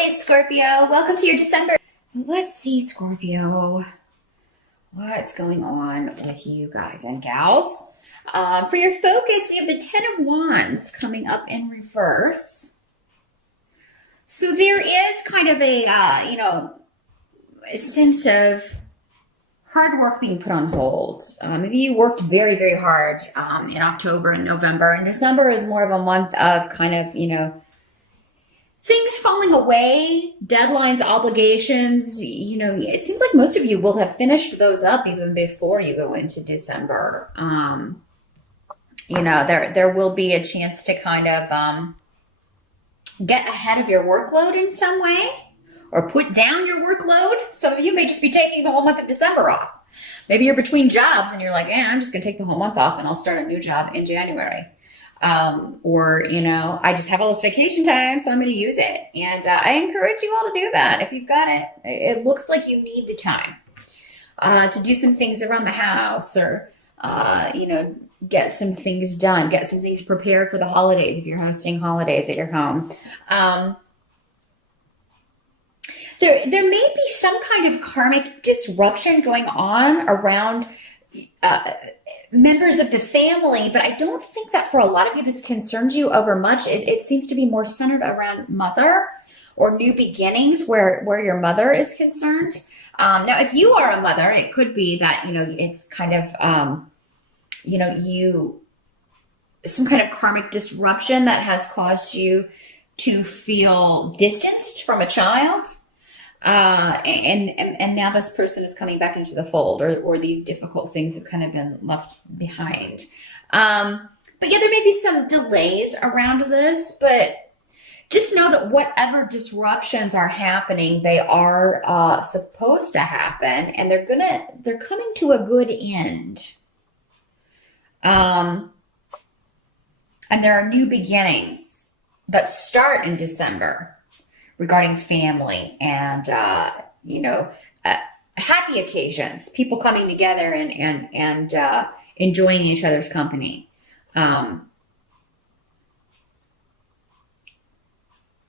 holidays, Scorpio. Welcome to your December. Let's see, Scorpio, what's going on with you guys and gals. For your focus, we have the Ten of Wands coming up in reverse. So there is kind of a, a sense of hard work being put on hold. Maybe you worked very, very hard in October and November, and December is more of a month of kind of, things falling away, deadlines, obligations. It seems like most of you will have finished those up even before you go into December. There will be a chance to kind of get ahead of your workload in some way, or put down your workload. Some of you may just be taking the whole month of December off. Maybe you're between jobs and you're like, I'm just going to take the whole month off and I'll start a new job in January. I just have all this vacation time, so I'm going to use it. And I encourage you all to do that. If you've got it, it looks like you need the time to do some things around the house, or, get some things done, get some things prepared for the holidays if you're hosting holidays at your home. There may be some kind of karmic disruption going on around members of the family, but I don't think that for a lot of you this concerns you over much. It seems to be more centered around mother or new beginnings where your mother is concerned. Now, if you are a mother, it could be that, it's kind of, some kind of karmic disruption that has caused you to feel distanced from a child. And now this person is coming back into the fold, or these difficult things have kind of been left behind. But yeah, there may be some delays around this, but just know that whatever disruptions are happening, they are supposed to happen, and they're coming to a good end. And there are new beginnings that start in December regarding family and, happy occasions, people coming together and enjoying each other's company.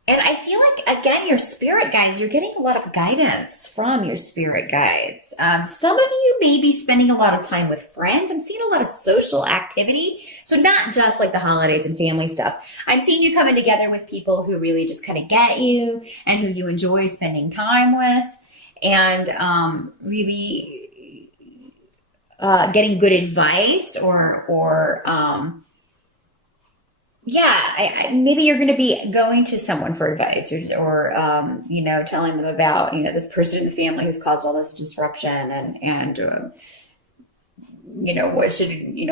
And I feel like, again, your spirit guides, you're getting a lot of guidance from your spirit guides. Some of you may be spending a lot of time with friends. I'm seeing a lot of social activity. So not just like the holidays and family stuff. I'm seeing you coming together with people who really just kind of get you and who you enjoy spending time with, and really getting good advice maybe you're going to be going to someone for advice, or telling them about, this person in the family who's caused all this disruption, and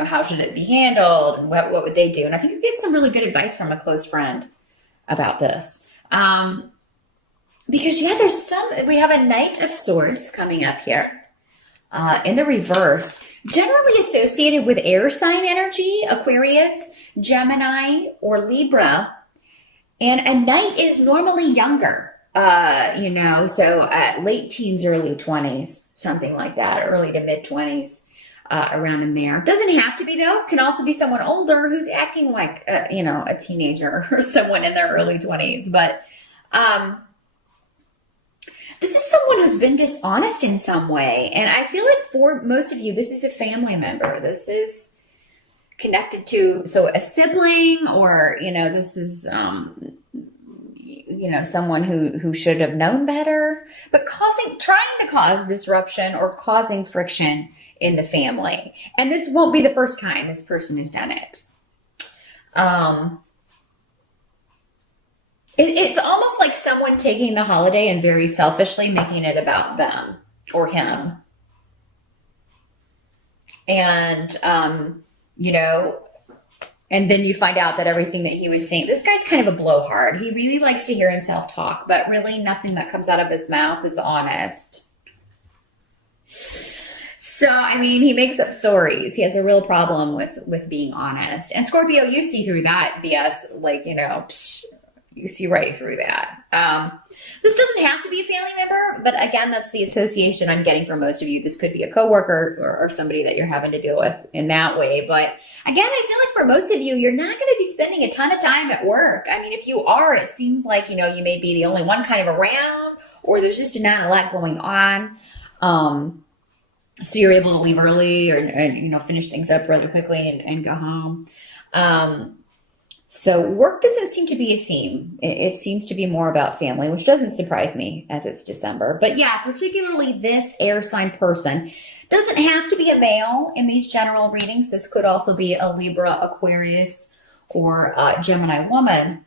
how should it be handled, and what would they do? And I think you get some really good advice from a close friend about this. Because we have a Knight of Swords coming up here in the reverse, generally associated with air sign energy, Aquarius, Gemini, or Libra. And a knight is normally younger, so late teens, early 20s, something like that, early to mid 20s, around in there. Doesn't have to be, though. Can also be someone older who's acting like, a teenager, or someone in their early 20s. But this is someone who's been dishonest in some way. And I feel like for most of you, this is a family member. This is connected to, a sibling, or, this is, someone who should have known better, but trying to cause disruption or causing friction in the family. And this won't be the first time this person has done it. It's almost like someone taking the holiday and very selfishly making it about them or him. And, and then you find out that everything that he was saying, this guy's kind of a blowhard. He really likes to hear himself talk, but really nothing that comes out of his mouth is honest. So, he makes up stories. He has a real problem with being honest. And Scorpio, you see through that BS, You see right through that. This doesn't have to be a family member, but again, that's the association I'm getting from most of you. This could be a coworker or somebody that you're having to deal with in that way. But again, I feel like for most of you, you're not going to be spending a ton of time at work. I mean, if you are, it seems like, you may be the only one kind of around, or there's just not a lot going on. So you're able to leave early or finish things up really quickly and go home. So work doesn't seem to be a theme. It seems to be more about family, which doesn't surprise me as it's December. But yeah, particularly this air sign person doesn't have to be a male in these general readings. This could also be a Libra, Aquarius, or a Gemini woman.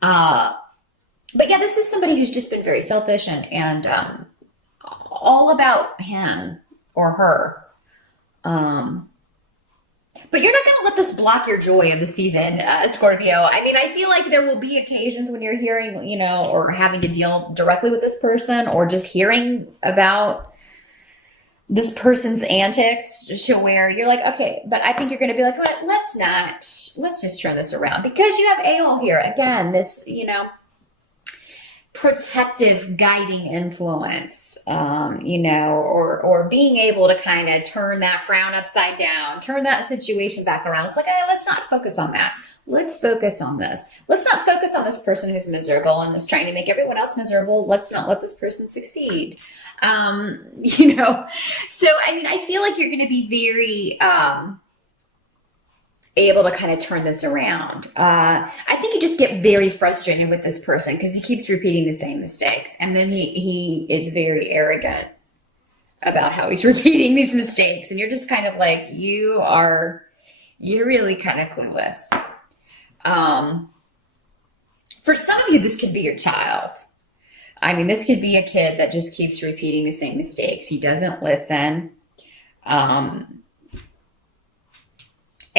But yeah, this is somebody who's just been very selfish and all about him or her. But you're not going to let this block your joy of the season, Scorpio. I mean, I feel like there will be occasions when you're hearing, or having to deal directly with this person, or just hearing about this person's antics to where you're like, okay, but I think you're going to be like, let's just turn this around, because you have Ale here. Again, this, protective guiding influence, or being able to kind of turn that frown upside down, turn that situation back around. It's like, let's not focus on that. Let's focus on this. Let's not focus on this person who's miserable and is trying to make everyone else miserable. Let's not let this person succeed. So, I mean, I feel like you're going to be very, able to kind of turn this around. I think you just get very frustrated with this person because he keeps repeating the same mistakes. And then he is very arrogant about how he's repeating these mistakes. And you're just kind of like, you're really kind of clueless. For some of you, this could be your child. I mean, this could be a kid that just keeps repeating the same mistakes. He doesn't listen.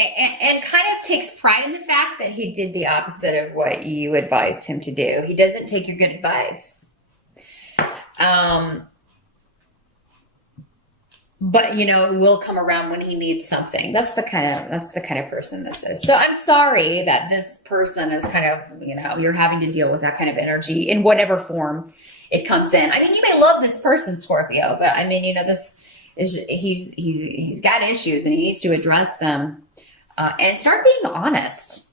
And kind of takes pride in the fact that he did the opposite of what you advised him to do. He doesn't take your good advice. But will come around when he needs something. That's the kind of person this is. So I'm sorry that this person is kind of, you're having to deal with that kind of energy in whatever form it comes in. I mean, you may love this person, Scorpio, but I mean, this is, he's got issues and he needs to address them. And start being honest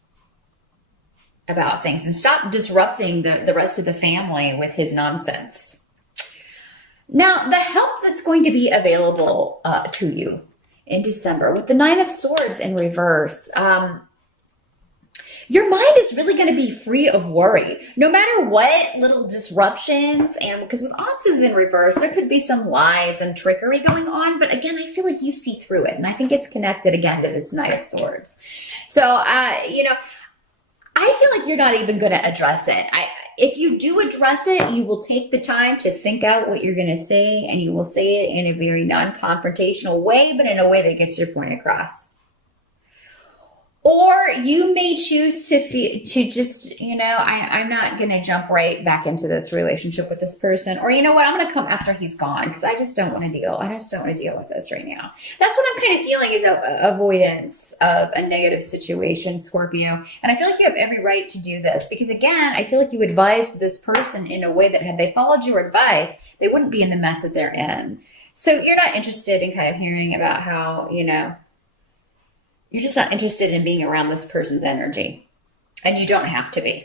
about things and stop disrupting the rest of the family with his nonsense. Now, the help that's going to be available to you in December with the 9 of Swords in reverse, your mind is really going to be free of worry. No matter what little disruptions, and because with Ansu's in reverse, there could be some lies and trickery going on. But again, I feel like you see through it. And I think it's connected again to this 9 of Swords. So, I feel like you're not even going to address it. If you do address it, you will take the time to think out what you're going to say, and you will say it in a very non-confrontational way, but in a way that gets your point across. Or you may choose to just, I'm not going to jump right back into this relationship with this person. Or, you know what, I'm going to come after he's gone because I just don't want to deal with this right now. That's what I'm kind of feeling is avoidance of a negative situation, Scorpio. And I feel like you have every right to do this because, again, I feel like you advised this person in a way that had they followed your advice, they wouldn't be in the mess that they're in. So you're not interested in kind of hearing about how, you're just not interested in being around this person's energy, and you don't have to be.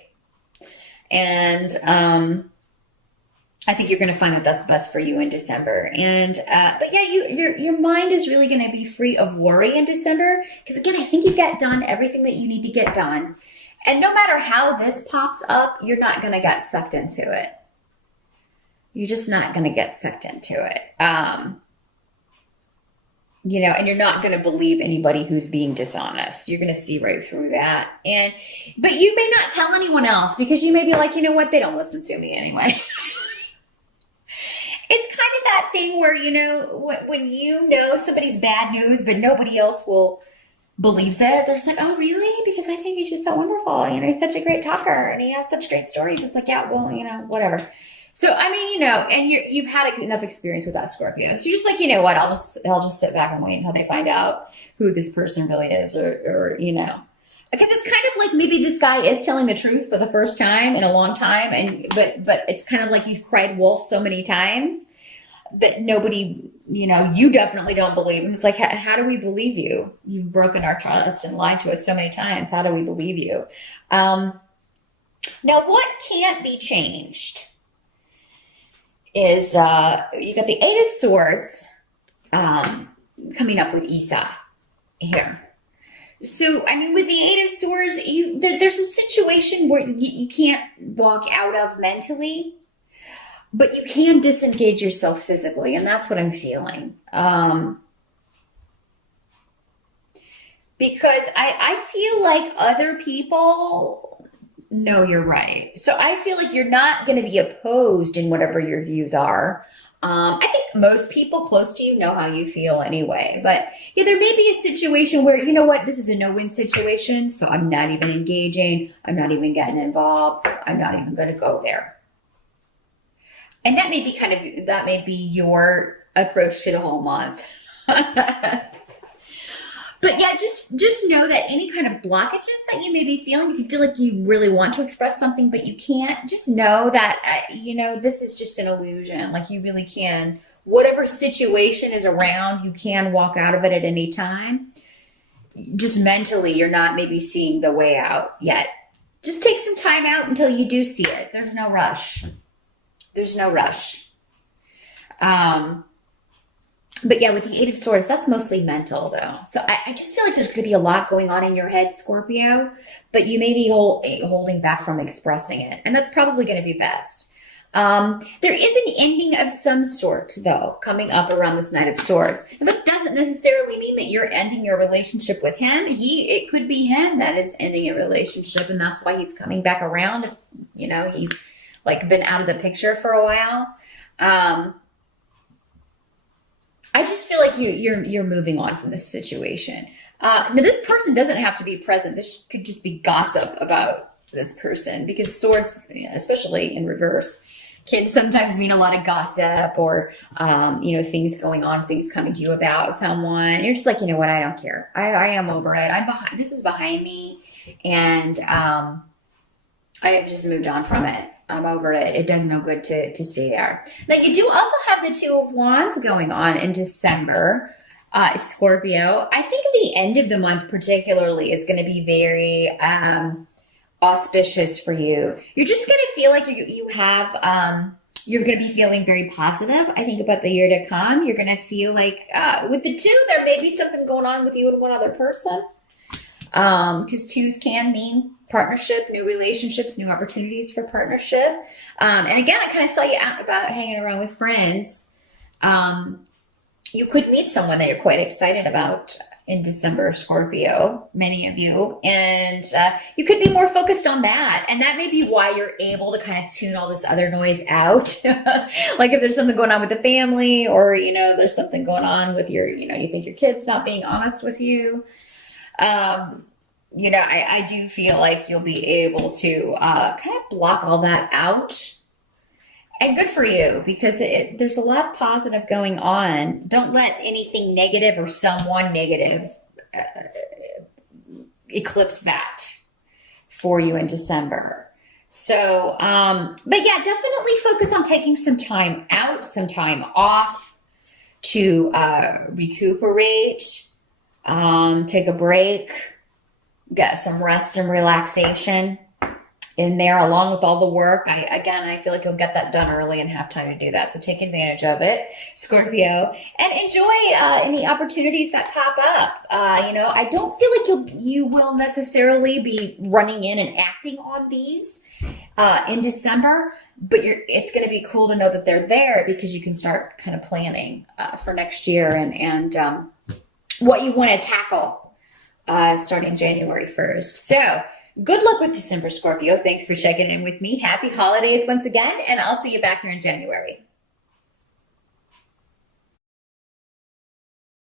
And I think you're going to find that that's best for you in December. And but yeah, your mind is really going to be free of worry in December because, again, I think you got done everything that you need to get done. And no matter how this pops up, you're not going to get sucked into it. You're just not going to get sucked into it. And you're not going to believe anybody who's being dishonest. You're going to see right through that. But you may not tell anyone else because you may be like, you know what? They don't listen to me anyway. It's kind of that thing where, when somebody's bad news, but nobody else believes it. They're just like, oh, really? Because I think he's just so wonderful. He's such a great talker and he has such great stories. It's like, yeah, well, whatever. So, I mean, and you've had enough experience with that, Scorpio. So you're just like, you know what, I'll just sit back and wait until they find out who this person really is or Because it's kind of like maybe this guy is telling the truth for the first time in a long time, and but it's kind of like he's cried wolf so many times that nobody, you definitely don't believe him. It's like, how do we believe you? You've broken our trust and lied to us so many times. How do we believe you? Now, what can't be changed is you got the Eight of Swords coming up with Isa here. So, I mean, with the Eight of Swords, there's a situation where you can't walk out of mentally, but you can disengage yourself physically, and that's what I'm feeling. Because I feel like other people know you're right. So I feel like you're not going to be opposed in whatever your views are. I think most people close to you know how you feel anyway. But yeah, there may be a situation where, you know what, this is a no-win situation, so I'm not even engaging. I'm not even getting involved. I'm not even going to go there. And that may be your approach to the whole month. But yeah, just know that any kind of blockages that you may be feeling, if you feel like you really want to express something but you can't, just know that, this is just an illusion. Like, you really can. Whatever situation is around, you can walk out of it at any time. Just mentally, you're not maybe seeing the way out yet. Just take some time out until you do see it. There's no rush. There's no rush. But yeah, with the Eight of Swords, that's mostly mental though. So I just feel like there's going to be a lot going on in your head, Scorpio, but you may be holding back from expressing it. And that's probably going to be best. There is an ending of some sort though, coming up around this Knight of Swords. And that doesn't necessarily mean that you're ending your relationship with him. It could be him that is ending a relationship, and that's why he's coming back around. If, he's like been out of the picture for a while. I just feel like you're moving on from this situation. Now, this person doesn't have to be present. This could just be gossip about this person, because swords, especially in reverse, can sometimes mean a lot of gossip or, things going on, things coming to you about someone. You're just like, you know what? I don't care. I am over it. This is behind me, and I have just moved on from it. I'm over it. It does no good to stay there. Now, you do also have the Two of Wands going on in December, Scorpio. I think the end of the month particularly is going to be very auspicious for you. You're just going to feel like you're going to be feeling very positive, I think, about the year to come. You're going to feel like with the two, there may be something going on with you and one other person. Because twos can mean partnership, new relationships, new opportunities for partnership. And again, I kind of saw you out and about hanging around with friends. You could meet someone that you're quite excited about in December, Scorpio, many of you. And you could be more focused on that. And that may be why you're able to kind of tune all this other noise out. Like if there's something going on with the family, or, there's something going on with you think your kid's not being honest with you. I do feel like you'll be able to kind of block all that out. And good for you, because there's a lot of positive going on. Don't let anything negative or someone negative eclipse that for you in December. So, but yeah, definitely focus on taking some time out, some time off to recuperate, take a break, get some rest and relaxation in there along with all the work. I feel like you'll get that done early and have time to do that. So take advantage of it, Scorpio, and enjoy any opportunities that pop up. I don't feel like you will necessarily be running in and acting on these in December, but it's going to be cool to know that they're there, because you can start kind of planning for next year and what you want to tackle starting January 1st. So good luck with December, Scorpio. Thanks for checking in with me. Happy holidays once again, and I'll see you back here in January.